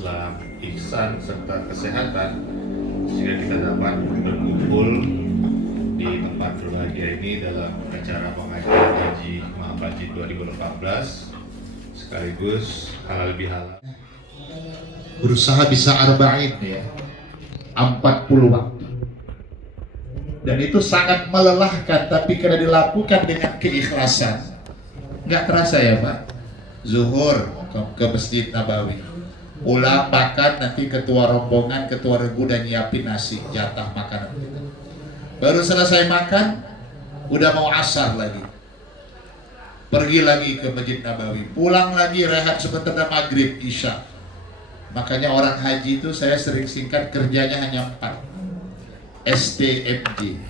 Islam, ihsan, serta kesehatan, sehingga kita dapat berkumpul di tempat berbahagia ini dalam acara pengajian haji 2018 sekaligus halal bihalal. Berusaha bisa arba'in ya, 40 waktu. Dan itu sangat melelahkan, tapi karena dilakukan dengan keikhlasan, nggak terasa ya Pak. Zuhur ke Masjid Nabawi, pulang makan, nanti ketua rombongan, ketua regu dan nyiapin nasi, jatah makanan. Baru selesai makan, udah mau asar lagi, pergi lagi ke Masjid Nabawi, pulang lagi rehat sebentar maghrib, isya. Makanya orang haji itu saya sering singkat kerjanya hanya 4 STMJ.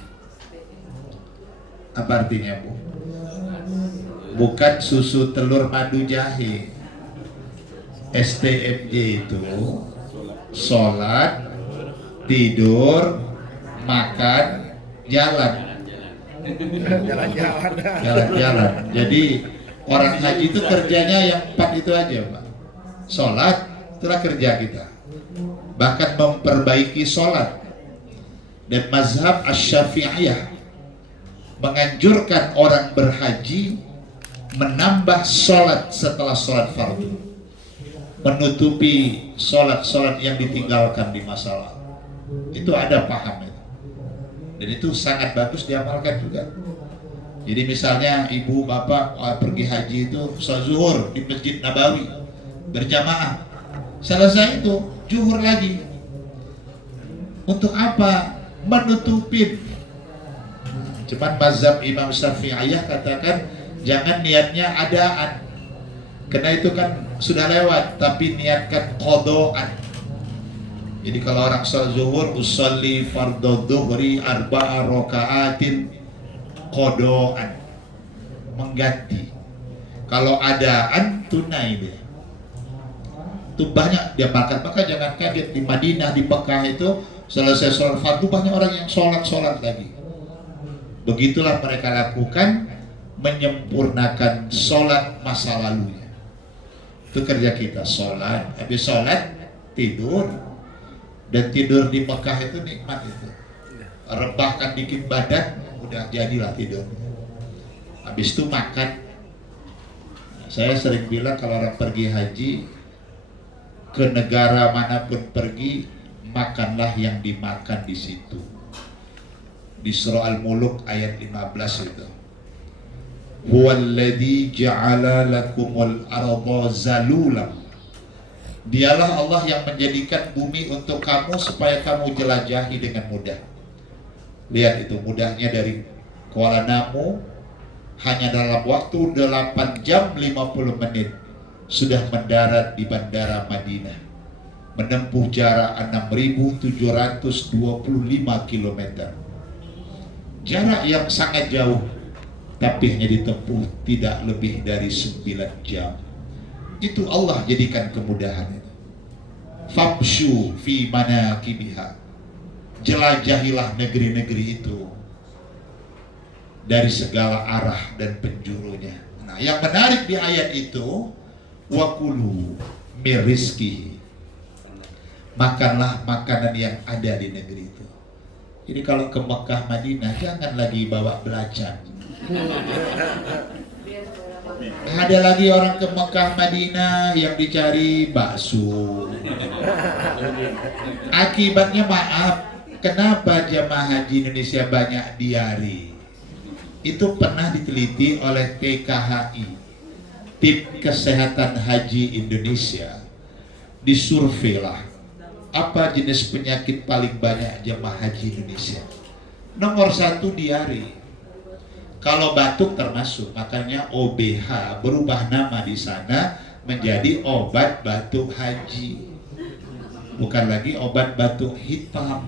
Apa artinya Bu? Bukan susu telur madu jahe. STMJ itu sholat, tidur, makan, jalan. Jalan-jalan. Jadi orang haji itu kerjanya yang 4 itu aja Pak. Sholat, itulah kerja kita. Bahkan memperbaiki sholat. Dan mazhab Asy-Syafi'iyah menganjurkan orang berhaji menambah sholat setelah sholat fardu, menutupi sholat-sholat yang ditinggalkan di masa lalu. Itu ada paham itu. Dan itu sangat bagus diamalkan juga. Jadi misalnya ibu bapak pergi haji itu sholat zuhur di Masjid Nabawi berjamaah, selesai itu zuhur lagi. Untuk apa? Menutupin. Cuman mazhab Imam Syafi'iyah katakan jangan niatnya adaan, karena itu kan sudah lewat, tapi niatkan qadaan. Jadi kalau orang sholat zuhur, usolli fardhu dhuhri arba'a raka'atin qadaan, mengganti. Kalau adaan tunai dia. Itu banyak dia makan. Maka jangan kaget di Madinah, di Mekah itu selesai sholat fardu banyak orang yang sholat lagi. Begitulah mereka lakukan, menyempurnakan sholat masa lalunya. Itu kerja kita, sholat, habis sholat tidur. Dan tidur di Mekah itu nikmat itu. Rebahkan dikit badan, udah jadilah tidur. Habis itu makan. Saya sering bilang kalau orang pergi haji ke negara manapun pergi, makanlah yang dimakan di situ. Di surah Al-Muluk ayat 15 itu. Huwallazi ja'ala lakumul arda zalulan. Dialah Allah yang menjadikan bumi untuk kamu supaya kamu jelajahi dengan mudah. Lihat itu mudahnya, dari Kuala Namu hanya dalam waktu 8 jam 50 menit sudah mendarat di Bandara Madinah, menempuh jarak 6.725 km. Jarak yang sangat jauh, tapi hanya ditempuh tidak lebih dari 9 jam. Itu Allah jadikan kemudahan itu. Famshu fi manakibiha. Jelajahilah negeri-negeri itu dari segala arah dan penjurunya. Nah, yang menarik di ayat itu, wakulu mir rizkihi, makanlah makanan yang ada di negeri itu. Jadi kalau ke Mekah Madinah jangan lagi bawa belacan. Ada lagi orang ke Mekah Madinah yang dicari bakso. Akibatnya maaf, kenapa jemaah haji Indonesia banyak diare? Itu pernah diteliti oleh TKHI, Tim Kesehatan Haji Indonesia. Disurvei lah apa jenis penyakit paling banyak jemaah haji Indonesia. Nomor 1 diare. Kalau batuk termasuk, makanya OBH berubah nama di sana menjadi obat batuk haji, bukan lagi obat batuk hitam.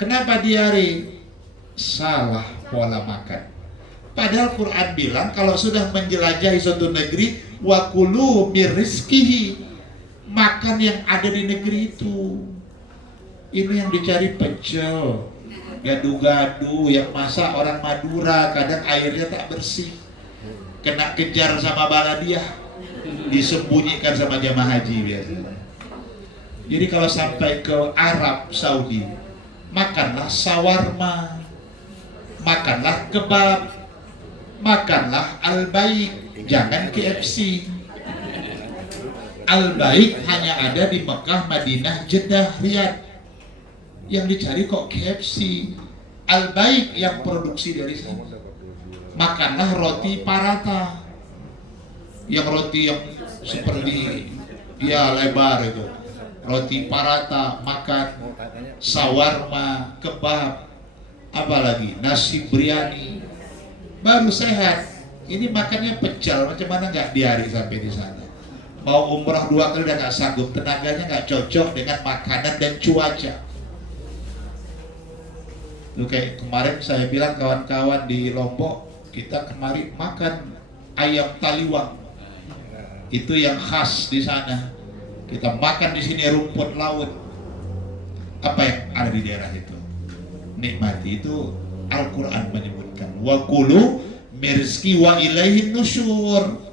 Kenapa diare? Salah pola makan. Padahal Quran bilang kalau sudah menjelajahi suatu negeri, wakulu mir rizkihi, makan yang ada di negeri itu. Ini yang dicari pecel, gadu-gadu yang masak orang Madura, kadang airnya tak bersih, kena kejar sama baladiah. disembunyikan sama jamaah haji biasanya. Jadi kalau sampai ke Arab Saudi, makanlah sawarma, makanlah kebab, makanlah al-baik, jangan KFC. Al-baik hanya ada di Mekah, Madinah, Jeddah, Riyadh. Yang dicari kok KFC. Al-baik yang produksi dari sana. Makanlah roti parata, yang roti yang seperti ya lebar itu, roti parata. Makan sawarma, kebab, apalagi nasi biryani, baru sehat. Ini makannya pecel, macam mana nggak diare sampai di sana. Mau umrah 2 kali udah nggak sanggup, tenaganya nggak cocok dengan makanan dan cuaca. Tuh kayak kemarin saya bilang kawan-kawan di Lombok, kita kemarin makan ayam taliwang, itu yang khas di sana. Kita makan di sini rumput laut. Apa yang ada di daerah itu? Nikmati. Itu Al-Quran menyebutkan. Wa kulu mirzki wa ilaihin nusyur.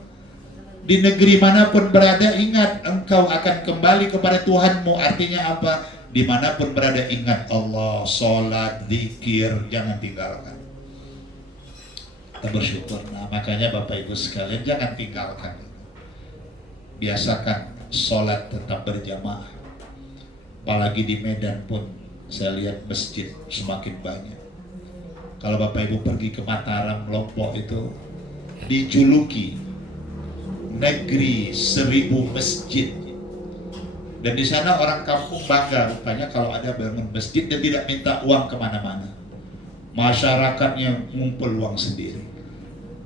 Di negeri manapun berada, ingat engkau akan kembali kepada Tuhanmu. Artinya apa? Dimanapun berada, ingat Allah, sholat, zikir, jangan tinggalkan. Kita bersyukur. Nah, makanya Bapak Ibu sekalian, jangan tinggalkan. Biasakan sholat tetap berjamaah. Apalagi di Medan pun saya lihat masjid semakin banyak. Kalau Bapak Ibu pergi ke Mataram, Lombok, itu dijuluki negeri 1000 masjid. Dan di sana orang kampung bangga rupanya kalau ada bangun masjid dan tidak minta uang kemana-mana. Masyarakatnya ngumpul uang sendiri.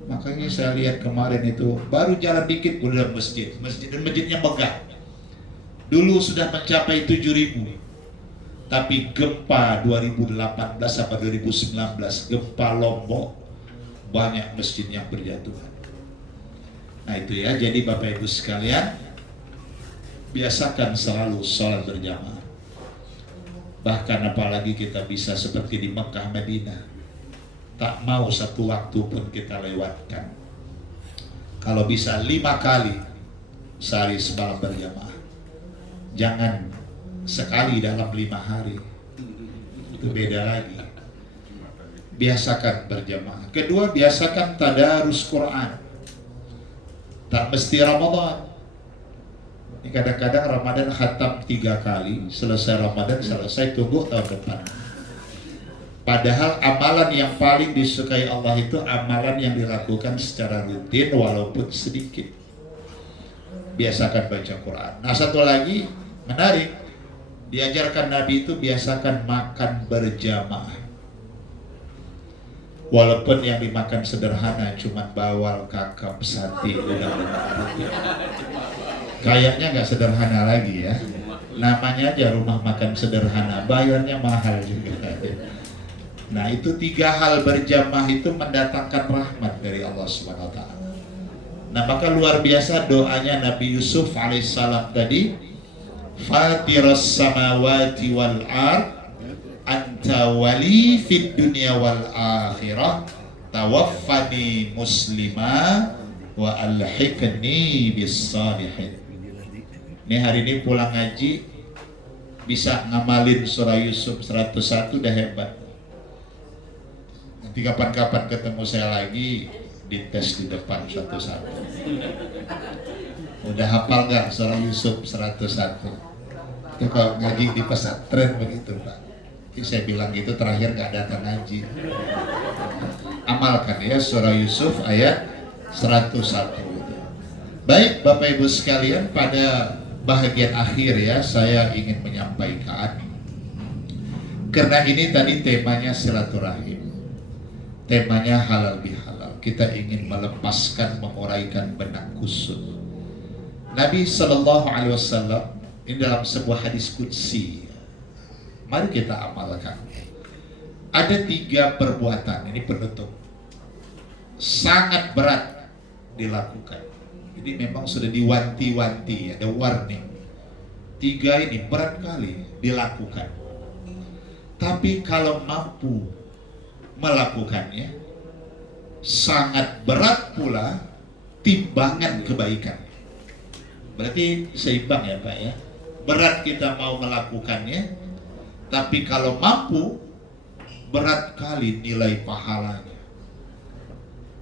Makanya saya lihat kemarin itu baru jalan dikit udah masjid, dan masjidnya megah. Dulu sudah mencapai 7.000. Tapi gempa 2018 sampai 2019, gempa Lombok, banyak masjid yang berjatuhan. Nah itu ya, jadi Bapak Ibu sekalian, biasakan selalu sholat berjamaah. Bahkan apalagi kita bisa seperti di Mekah, Madinah, tak mau satu waktu pun kita lewatkan. Kalau bisa 5 kali sehari semalam berjamaah. Jangan sekali dalam 5 hari. Itu beda lagi. Biasakan berjamaah. Kedua, biasakan tadarus Quran. Tak mesti Ramadan. Ini kadang-kadang Ramadan khatam 3 kali, selesai Ramadan selesai, tunggu tahun depan. Padahal amalan yang paling disukai Allah itu amalan yang dilakukan secara rutin walaupun sedikit. Biasakan baca Quran. Nah satu lagi menarik, diajarkan Nabi itu biasakan makan berjamaah. Walaupun yang dimakan sederhana, cuma bawal, kakap, sate, udang, kayaknya nggak sederhana lagi ya. Namanya aja rumah makan sederhana, bayarnya mahal juga. Nah itu 3 hal berjamaah itu mendatangkan rahmat dari Allah Subhanahu Wa Taala. Nah maka luar biasa doanya Nabi Yusuf alaihissalam tadi, Fatiras samawati wal ard, anta wali fid dunya wal akhirah, tawaffani muslima wa alhiqni bis salihin. Ini hari ini pulang ngaji bisa ngamalin surah Yusuf 101 udah hebat. Nanti kapan-kapan ketemu saya lagi dites di depan 101. Udah hafal nggak surah Yusuf 101? Itu kalau ngaji di pesantren begitu Pak. Saya bilang gitu terakhir nggak datang ngaji. Amalkan ya surah Yusuf ayat 101. Baik Bapak Ibu sekalian, pada bahagian akhir ya saya ingin menyampaikan, karena ini tadi temanya silaturahim, temanya halal bihalal. Kita ingin melepaskan, menguraikan benang kusut. Nabi Shallallahu Alaihi Wasallam ini dalam sebuah hadis qudsi, mari kita amalkan. Ada 3 perbuatan, ini penutup, sangat berat dilakukan. Ini memang sudah diwanti-wanti, ada warning. 3 ini berat kali dilakukan. Tapi kalau mampu melakukannya, sangat berat pula timbangan kebaikan. Berarti seimbang ya Pak ya. Berat kita mau melakukannya, tapi kalau mampu, berat kali nilai pahalanya.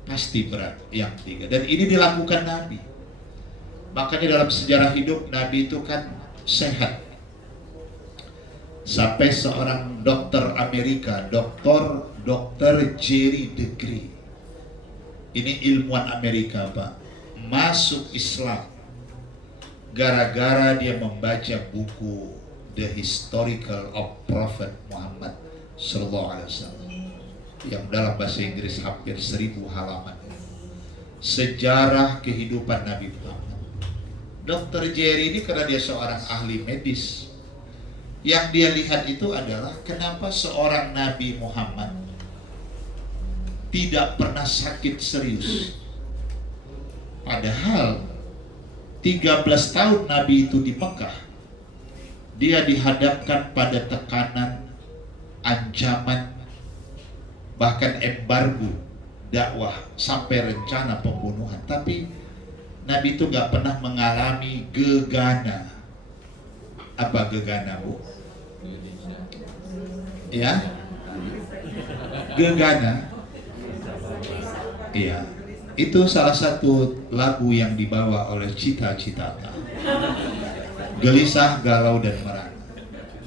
Pasti berat yang tiga. Dan ini dilakukan Nabi. Makanya dalam sejarah hidup Nabi itu kan sehat. Sampai seorang dokter Amerika, dokter Jerry Degree. Ini ilmuwan Amerika Pak, masuk Islam gara-gara dia membaca buku The Historical of Prophet Muhammad Sallallahu Alaihi Wasallam yang dalam bahasa Inggris hampir 1000 halaman. Sejarah kehidupan Nabi Muhammad. Dr. Jerry ini karena dia seorang ahli medis, yang dia lihat itu adalah kenapa seorang Nabi Muhammad tidak pernah sakit serius. Padahal 13 tahun Nabi itu di Mekah, dia dihadapkan pada tekanan, ancaman, bahkan embargo dakwah sampai rencana pembunuhan. Tapi Nabi itu gak pernah mengalami gegana. Apa gegana, Bu? Ya, gegana. Iya, itu salah satu lagu yang dibawa oleh Cita-Citata. Gelisah, galau, dan merana.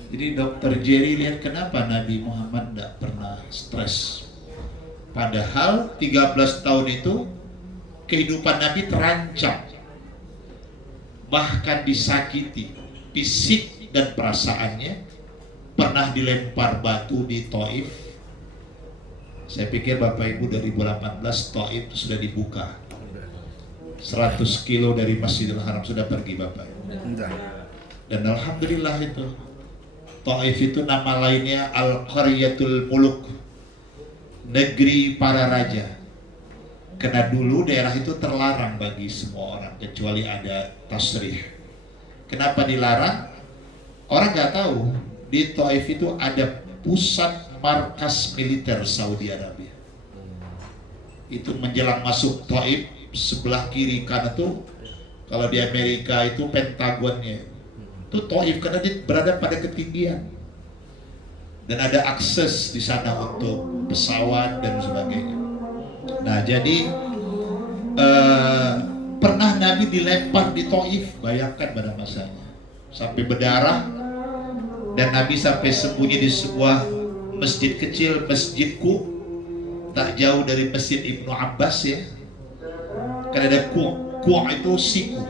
Jadi Dr. Jerry lihat kenapa Nabi Muhammad tidak pernah stres. Padahal 13 tahun itu kehidupan Nabi terancam, bahkan disakiti fisik dan perasaannya. Pernah dilempar batu di Taif. Saya pikir Bapak Ibu 2018 Taif sudah dibuka. 100 kilo dari Masjidil Haram sudah pergi Bapak Ibu. Dan alhamdulillah itu Taif itu nama lainnya Al-Qaryatul Muluk, negeri para raja. Karena dulu daerah itu terlarang bagi semua orang kecuali ada tasrih. Kenapa dilarang? Orang nggak tahu di Taif itu ada pusat markas militer Saudi Arabia. Itu menjelang masuk Taif, sebelah kiri kanan tuh, kalau di Amerika itu Pentagonnya itu Taif, karena dia berada pada ketinggian dan ada akses di sana untuk pesawat dan sebagainya. Nah jadi pernah Nabi dilempar di Taif, bayangkan pada masanya, sampai berdarah, dan Nabi sampai sembunyi di sebuah masjid kecil, masjidku, tak jauh dari masjid Ibnu Abbas ya. Karena ada ku itu siku.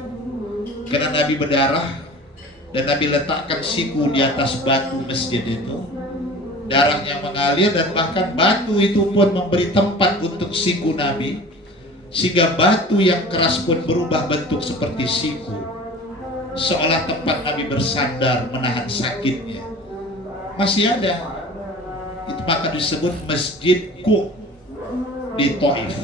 Karena Nabi berdarah dan Nabi letakkan siku di atas batu masjid itu, darahnya mengalir dan bahkan batu itu pun memberi tempat untuk siku Nabi, sehingga batu yang keras pun berubah bentuk seperti siku, seolah tempat Nabi bersandar menahan sakitnya. Masih ada. Itu maka disebut Masjid Ku di Taif.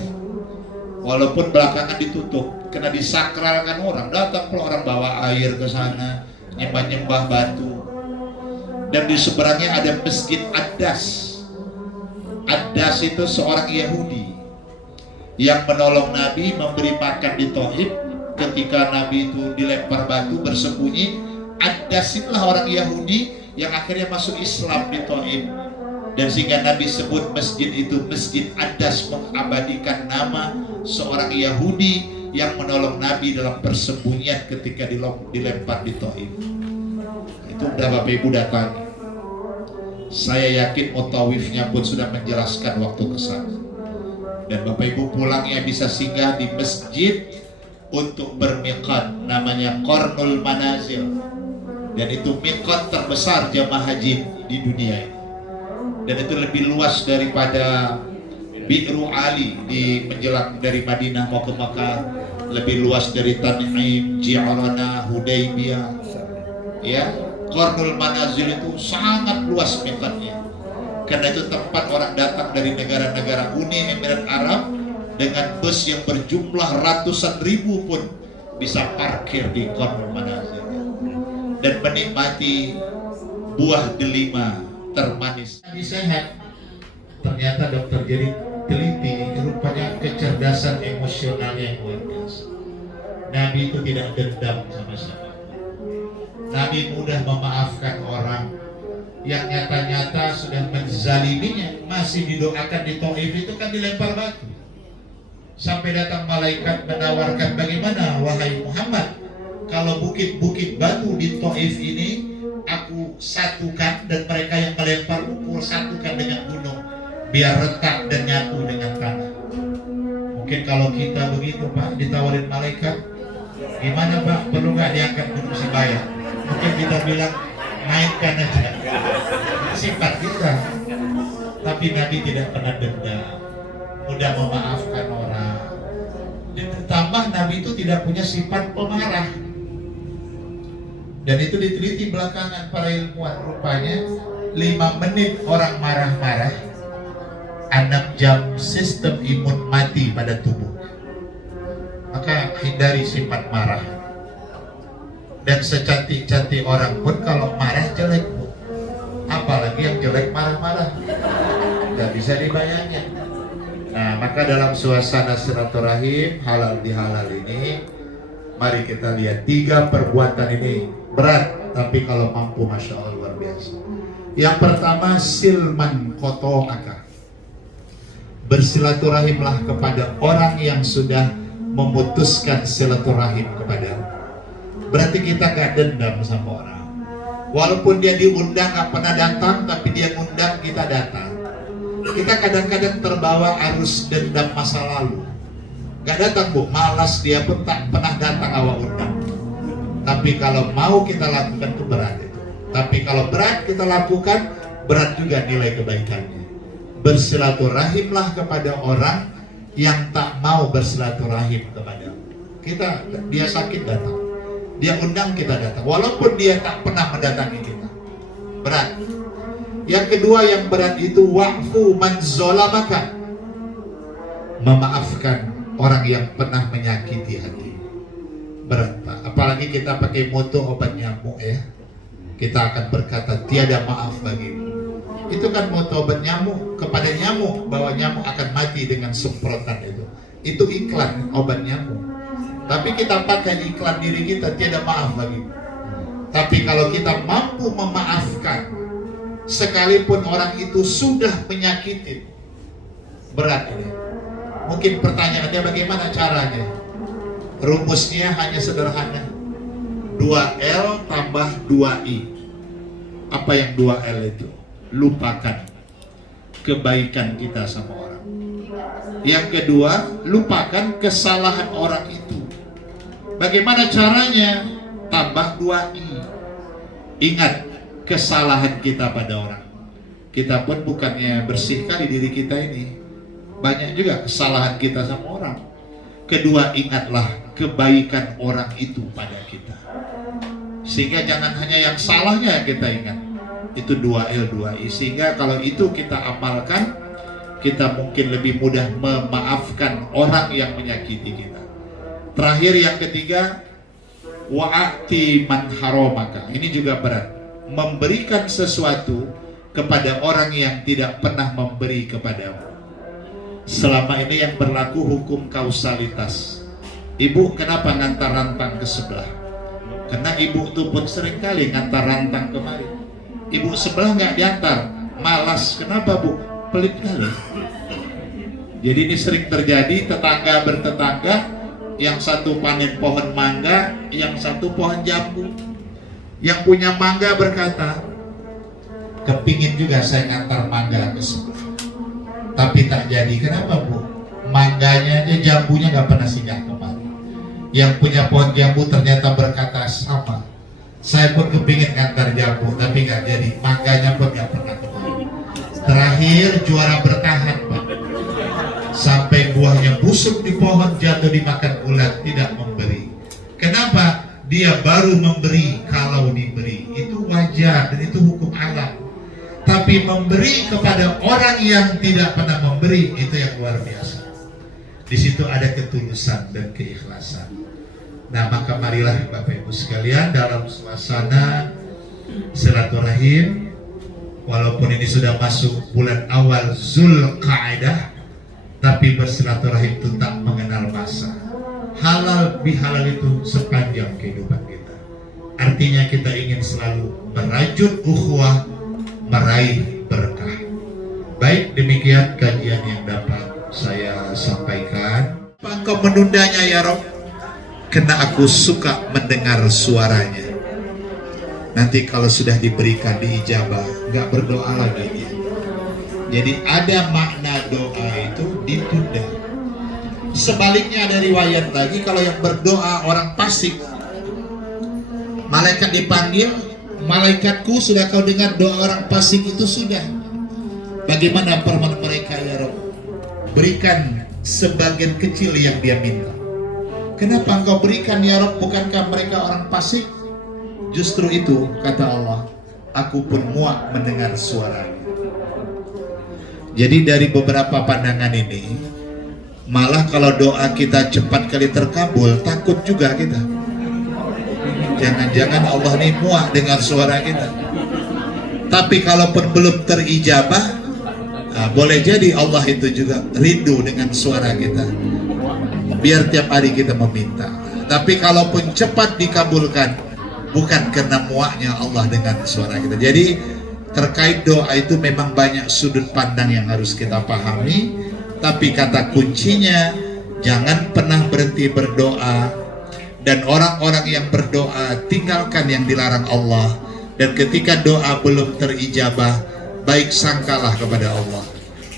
Walaupun belakangan ditutup karena disakralkan, orang datang, kalau orang bawa air ke sana, nyembah-nyembah batu. Dan di seberangnya ada Masjid Ad-Das. Ad-Das itu seorang Yahudi yang menolong Nabi, memberi makan di Taif ketika Nabi itu dilempar batu bersembunyi. Ad-Das itulah orang Yahudi yang akhirnya masuk Islam di Taif. Dan sehingga Nabi sebut masjid itu Masjid Ad-Das, mengabadikan nama seorang Yahudi yang menolong Nabi dalam persembunyian ketika dilempar di Taif. Itu udah Bapak Ibu datangi. Saya yakin mutawifnya pun sudah menjelaskan waktu ke sana. Dan Bapak Ibu pulangnya bisa singgah di masjid untuk bermiqat, namanya Qarnul Manazil. Dan itu miqat terbesar jamaah haji di dunia ini. Dan itu lebih luas daripada Bi'ru Ali di menjelang dari Madinah mau ke Makkah, lebih luas dari Tan'im, Ji'rana, Hudaybiyah. Ya, Qarnul Manazil itu sangat luas miqatnya. Karena itu tempat orang datang dari negara-negara Uni Emirat Arab dengan bus yang berjumlah ratusan ribu pun bisa parkir di Qarnul Manazil dan menikmati buah delima termanis. Nabi sehat. Ternyata dokter jadi teliti, rupanya kecerdasan emosionalnya yang luar biasa. Nabi itu tidak dendam sama siapa. Nabi mudah memaafkan orang yang nyata-nyata sudah menzaliminya, masih didoakan di Taif itu kan dilempar batu. Sampai datang malaikat menawarkan, bagaimana wahai Muhammad, kalau bukit-bukit batu di Taif ini aku satukan dan mereka yang melempar pukul satukan dengan gunung biar retak dan nyatu dengan tanah. Mungkin kalau kita begitu Pak, ditawarin malaikat, gimana Pak, perlu nggak diangkat gunung Sibayah? Mungkin kita bilang naikkan aja, sifat kita. Tapi Nabi tidak pernah dendam, mudah memaafkan orang. Dan ditambah Nabi itu tidak punya sifat pemarah. Dan itu diteliti belakangan para ilmuwan, rupanya 5 menit orang marah-marah, 6 jam sistem imun mati pada tubuh. Maka hindari sifat marah. Dan secantik-cantik orang pun kalau marah jelek, Bu. Apalagi yang jelek marah-marah, nggak bisa dibayangin. Nah, maka dalam suasana silaturahim halal bihalal ini, mari kita lihat 3 perbuatan ini berat, tapi kalau mampu Masya Allah luar biasa. Yang pertama, silman koto'aka, bersilaturahimlah kepada orang yang sudah memutuskan silaturahim kepada. Berarti kita gak dendam sama orang. Walaupun dia diundang gak pernah datang, tapi dia ngundang kita datang. Kita kadang-kadang terbawa arus dendam masa lalu. Gak datang Bu, malas dia pun tak pernah datang awal undang. Tapi kalau mau kita lakukan itu berat itu. Tapi kalau berat kita lakukan, berat juga nilai kebaikannya. Bersilaturahimlah kepada orang yang tak mau bersilaturahim kepada kita. Dia sakit datang, dia undang kita datang, walaupun dia tak pernah mendatangi kita. Berat. Yang kedua yang berat itu wa'fu man zolamaka, memaafkan orang yang pernah menyakiti hati. Berat Pak, apalagi kita pakai moto obat nyamuk ya. Kita akan berkata tiada maaf bagimu. Itu kan moto obat nyamuk kepada nyamuk, bahwa nyamuk akan mati dengan semprotan itu. Itu iklan obat nyamuk. Tapi kita pakai iklan diri kita, tiada maaf bagimu. Tapi kalau kita mampu memaafkan, sekalipun orang itu sudah menyakiti, berat ini. Mungkin pertanyaannya bagaimana caranya? Rumusnya hanya sederhana, 2L tambah 2I. Apa yang 2L itu? Lupakan kebaikan kita sama orang. Yang kedua, lupakan kesalahan orang itu. Bagaimana caranya? Tambah 2I. Ingat kesalahan kita pada orang. Kita pun bukannya bersih kali diri kita ini, banyak juga kesalahan kita sama orang. Kedua, ingatlah kebaikan orang itu pada kita. Sehingga jangan hanya yang salahnya kita ingat. Itu 2L 2I. Sehingga kalau itu kita amalkan, kita mungkin lebih mudah memaafkan orang yang menyakiti kita. Terakhir yang ketiga, wa'ati man haramaka. Ini juga berat. Memberikan sesuatu kepada orang yang tidak pernah memberi kepadamu. Selama ini yang berlaku hukum kausalitas. Ibu kenapa ngantar rantang ke sebelah? Karena ibu tuh pun sering kali ngantar rantang kemari. Ibu sebelah nggak diantar, malas. Kenapa Bu? Pelit kali. Jadi ini sering terjadi, tetangga bertetangga, yang satu panen pohon mangga, yang satu pohon jambu. Yang punya mangga berkata, kepingin juga saya ngantar mangga ke sebelah, tapi tak jadi. Kenapa Bu? Mangganya aja, jambunya nggak pernah singgah kemari. Yang punya pohon jambu ternyata berkata sama, saya pun kepingin ngantar jambu, tapi nggak jadi. Mangganya pun nggak pernah kemari. Terakhir juara bertahan Pak, sampai buahnya busuk di pohon, jatuh dimakan ulat, tidak memberi. Kenapa? Dia baru memberi kalau diberi. Itu wajar dan itu hukum alam. Tapi memberi kepada orang yang tidak pernah memberi, itu yang luar biasa. Di situ ada ketulusan dan keikhlasan. Nah, maka marilah Bapak Ibu sekalian, dalam suasana silaturahim, walaupun ini sudah masuk bulan awal Zulqa'dah, tapi bersilaturahim itu tak mengenal masa. halal bihalal itu sepanjang kehidupan kita. Artinya kita ingin selalu merajut ukhuwah, meraih berkah. Baik, demikian kajian yang dapat saya sampaikan. Apa engkau menundanya ya Rob? Karena aku suka mendengar suaranya. Nanti kalau sudah diberikan diijabah, nggak berdoa lagi dia. Jadi ada makna doa itu ditunda. Sebaliknya ada riwayat lagi, kalau yang berdoa orang fasik, malaikat dipanggil, malaikatku sudah kau dengar doa orang fasik itu sudah. Bagaimana permohonan mereka ya Rabb? Berikan sebagian kecil yang dia minta. Kenapa engkau berikan ya Rabb? Bukankah mereka orang fasik? Justru itu kata Allah, aku pun muak mendengar suaranya. Jadi dari beberapa pandangan ini, malah kalau doa kita cepat kali terkabul, takut juga kita. Jangan-jangan Allah ini muak dengan suara kita. Tapi kalaupun belum terijabah, boleh jadi Allah itu juga rindu dengan suara kita. Biar tiap hari kita meminta. Tapi kalaupun cepat dikabulkan, bukan karena muaknya Allah dengan suara kita. Jadi terkait doa itu memang banyak sudut pandang yang harus kita pahami. Tapi kata kuncinya, jangan pernah berhenti berdoa. Dan orang-orang yang berdoa, tinggalkan yang dilarang Allah. Dan ketika doa belum terijabah, baik sangkalah kepada Allah.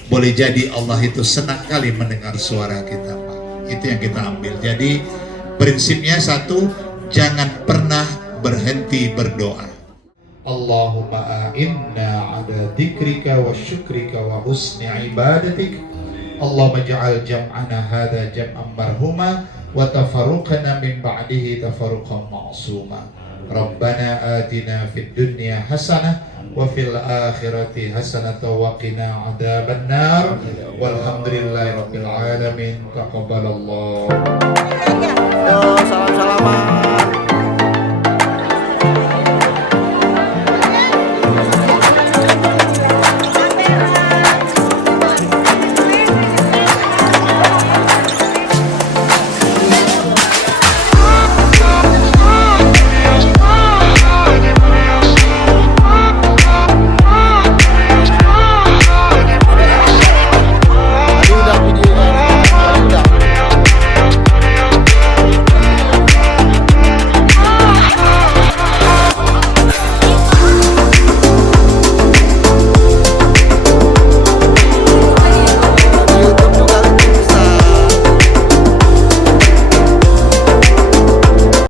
Boleh jadi Allah itu senang kali mendengar suara kita, Pak. Itu yang kita ambil. Jadi prinsipnya satu, jangan pernah berhenti berdoa. Allahumma a'inna ala dzikrika wa syukrika wa husni ibadatik. Allahumma ja'al jam'ana hadha jam'an marhuma wa tafarruqana min ba'dihi tafarruqan ma'suma. Rabbana atina fid dunya hasanah wa fil akhirati hasanah wa qina adzabannar. Walhamdulillahi rabbil alamin. Taqabbalallah.